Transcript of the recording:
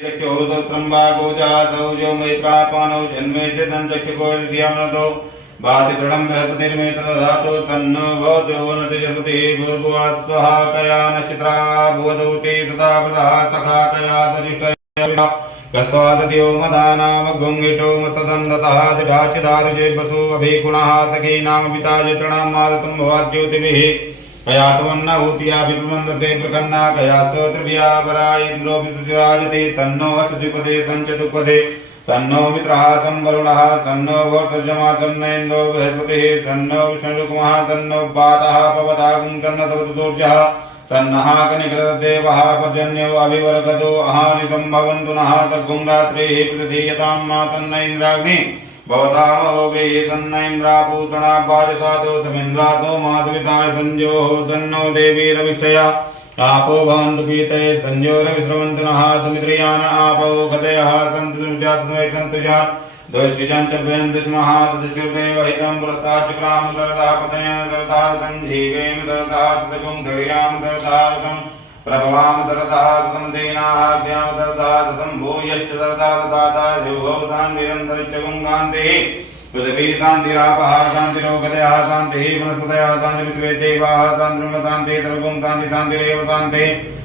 चक्षुहोत्रम्बागो जातौ जो मयि प्रापानौ जन्मे चिदं चक्षुकोर्धियामनतो भाति दृढं बृहस्पतिर्मेतदधातु तन्नो भवतु वनतिजगतिः भूर्भुवः स्वहा कया नक्षत्रा भुवतौ ते तथा प्रदः सखा कया तजिष्ठया गत्वादत्यो मदानामगुङ्गिटो मस्तदन्ततः दिढाचिदारुषे वसु अभिगुणः सखी नाम पिता चित्रणं मादतं भवाज्योतिभिः कयात्मन्न भूतिया विप्रमन्दसे प्रकन्ना कयास्तोत्रभिया परा इन्द्रो विसुराजते तन्नो वसुधिपदे सञ्चतुपदे तन्नो मित्रः संवरुणः तन्नो भोर्तर्जमा तन्न इन्द्रो बृहस्पतिः तन्नो विष्णुरुक्मः तन्नो वातः पवतागुं तन्न तवतुर्जः तन्नः कनिकृतदेवः पर्जन्यो अभिवर्गतो अहानितं भवन्तु नः तद्गुङ्गात्रेः प्रदधीयतां मा तन्न इन्द्राग्नि भवतामहोगे तन्न इन्द्रापूतना वाजसादो तमिन्द्रासो मातुविताय संजोः तन्नो देवी रविष्टया आपो भवन्तु पीते संजोरविस्रवन्तु नः सुमित्रियान आपो गतयः सन्तु दुर्जातस्मै सन्तु जान् दोषिजं च भयन्तु स्मः तदश्रुदेव हितं पुरस्ताच्चक्राम दरतः पतयेन दरतः तं जीवेम दरतः तदगुं धैर्याम दरतः तं प्रभवाम दरतः ततं देनाद्याम दरतः ततं भूयश्च दरतः तथा योगो शान्तिरन्तरिक्षगुं कान्तिः पृथिवी शान्तिरापः शान्तिरोगतयः शान्तिः वनस्पतयः शान्तिर्विश्वे देवाः शान्तिर्ब्रह्म शान्तिः सर्वं शान्तिः शान्तिरेव शान्तिः